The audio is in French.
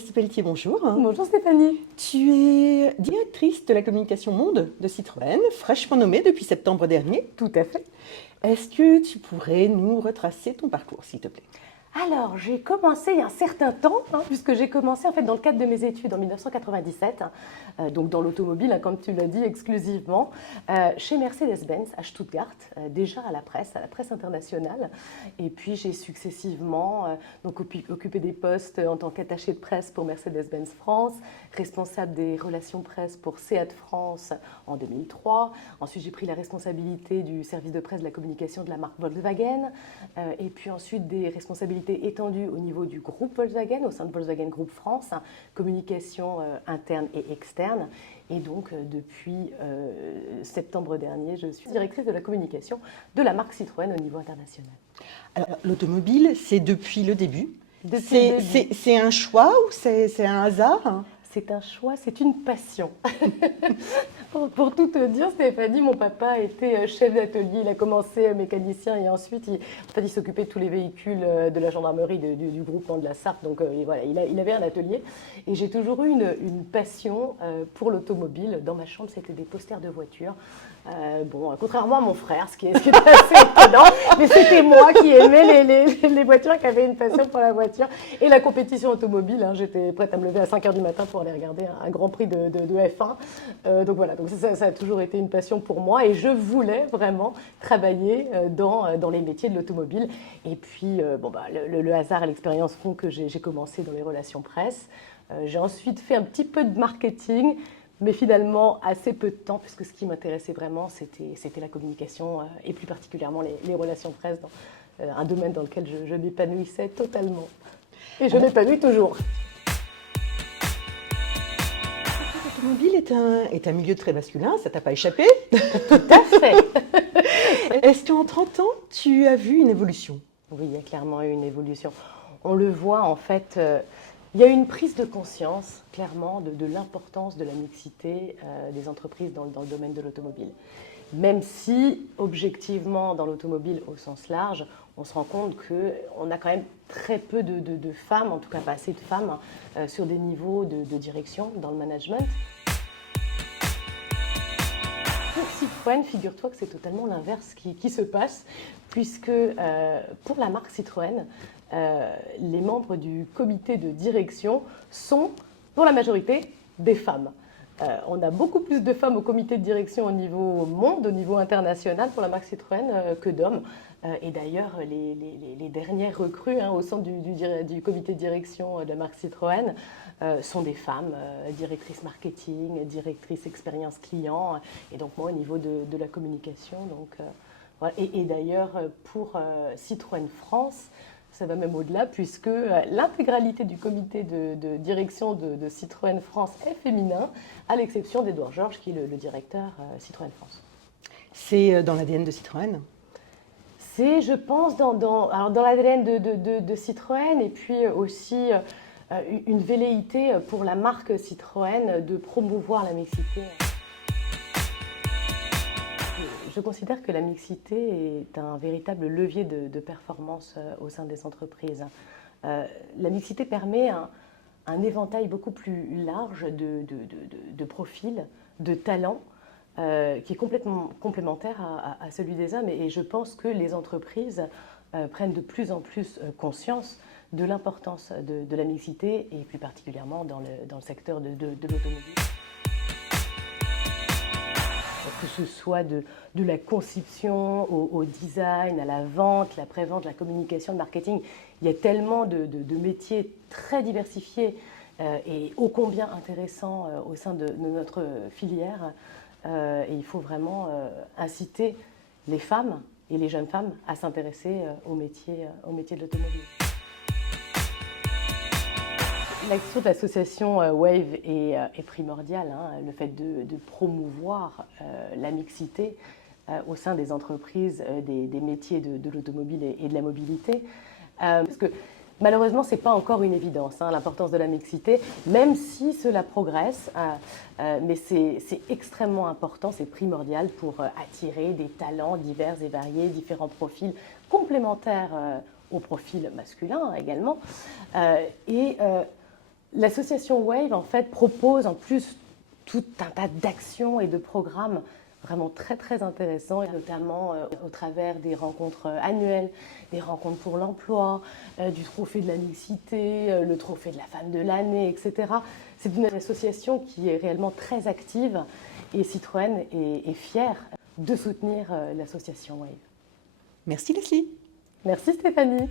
Inès Pelletier, bonjour. Bonjour Stéphanie. Tu es directrice de la communication monde de Citroën, fraîchement nommée depuis septembre dernier. Tout à fait. Est-ce que tu pourrais nous retracer ton parcours, s'il te plaît? Alors, j'ai commencé il y a un certain temps, puisque j'ai commencé en fait dans le cadre de mes études en 1997, donc dans l'automobile, comme tu l'as dit, exclusivement, chez Mercedes-Benz à Stuttgart, déjà à la presse internationale. Et puis j'ai successivement donc occupé des postes en tant qu'attaché de presse pour Mercedes-Benz France, responsable des relations presse pour Seat France en 2003. Ensuite, j'ai pris la responsabilité du service de presse de la communication de la marque Volkswagen, et puis ensuite des responsabilités étendue au niveau du groupe Volkswagen, au sein de Volkswagen Group France, communication interne et externe. Et donc, depuis septembre dernier, je suis directrice de la communication de la marque Citroën au niveau international. Alors, l'automobile, c'est depuis le début. Depuis C'est un choix ou c'est un hasard? C'est un choix, c'est une passion. Pour tout te dire, Stéphanie, mon papa était chef d'atelier. Il a commencé mécanicien et ensuite, il s'occupait de tous les véhicules de la gendarmerie du groupement de la Sarthe. Donc voilà, il avait un atelier. Et j'ai toujours eu une passion pour l'automobile. Dans ma chambre, c'était des posters de voitures. Contrairement à mon frère, ce qui est assez étonnant, mais c'était moi qui aimais les voitures, qui avait une passion pour la voiture et la compétition automobile. J'étais prête à me lever à 5 h du matin pour aller regarder un Grand Prix de F1. Donc voilà, donc ça a toujours été une passion pour moi et je voulais vraiment travailler dans les métiers de l'automobile. Et puis, le hasard et l'expérience font que j'ai commencé dans les relations presse. J'ai ensuite fait un petit peu de marketing, mais finalement assez peu de temps, puisque ce qui m'intéressait vraiment, c'était la communication et plus particulièrement les relations presse, un domaine dans lequel je m'épanouissais totalement. Et je m'épanouis toujours. L'automobile est un milieu très masculin, ça t'a pas échappé? Tout à fait. Est-ce qu'en 30 ans, tu as vu une évolution? Oui, il y a clairement eu une évolution. On le voit en fait, il y a eu une prise de conscience clairement de l'importance de la mixité des entreprises dans le domaine de l'automobile. Même si, objectivement, dans l'automobile au sens large, on se rend compte qu'on a quand même très peu de femmes, en tout cas pas assez de femmes, sur des niveaux de direction dans le management. Pour Citroën, figure-toi que c'est totalement l'inverse qui se passe, puisque pour la marque Citroën, les membres du comité de direction sont, pour la majorité, des femmes. On a beaucoup plus de femmes au comité de direction au niveau monde, au niveau international pour la marque Citroën que d'hommes. Et d'ailleurs, les dernières recrues au sein du comité de direction de la marque Citroën sont des femmes, directrices marketing, directrices expérience client, et donc moi au niveau de la communication. Donc, voilà. Et d'ailleurs, pour Citroën France, ça va même au-delà, puisque l'intégralité du comité de direction de Citroën France est féminin, à l'exception d'Edouard Georges, qui est le directeur Citroën France. C'est dans l'ADN de Citroën? C'est, je pense, dans l'ADN de Citroën, et puis aussi une velléité pour la marque Citroën de promouvoir la mixité. Je considère que la mixité est un véritable levier de performance au sein des entreprises. La mixité permet un éventail beaucoup plus large de profils, de talents, qui est complètement complémentaire à celui des hommes. Et je pense que les entreprises prennent de plus en plus conscience de l'importance de la mixité, et plus particulièrement dans le secteur de l'automobile. Que ce soit de la conception au design, à la vente, la prévente, la communication, le marketing, il y a tellement de métiers très diversifiés et ô combien intéressants au sein de notre filière. Et il faut vraiment inciter les femmes et les jeunes femmes à s'intéresser au métier de l'automobile. L'action de l'association WAVE est primordiale, le fait de promouvoir la mixité au sein des entreprises, des métiers de l'automobile et de la mobilité. Parce que malheureusement, ce n'est pas encore une évidence, l'importance de la mixité, même si cela progresse, mais c'est extrêmement important, c'est primordial pour attirer des talents divers et variés, différents profils complémentaires au profil masculin également. L'association Wave, en fait, propose en plus tout un tas d'actions et de programmes vraiment très très intéressants, et notamment au travers des rencontres annuelles, des rencontres pour l'emploi, du trophée de la mixité, le trophée de la femme de l'année, etc. C'est une association qui est réellement très active et Citroën est fière de soutenir l'association Wave. Merci Leslie. Merci Stéphanie.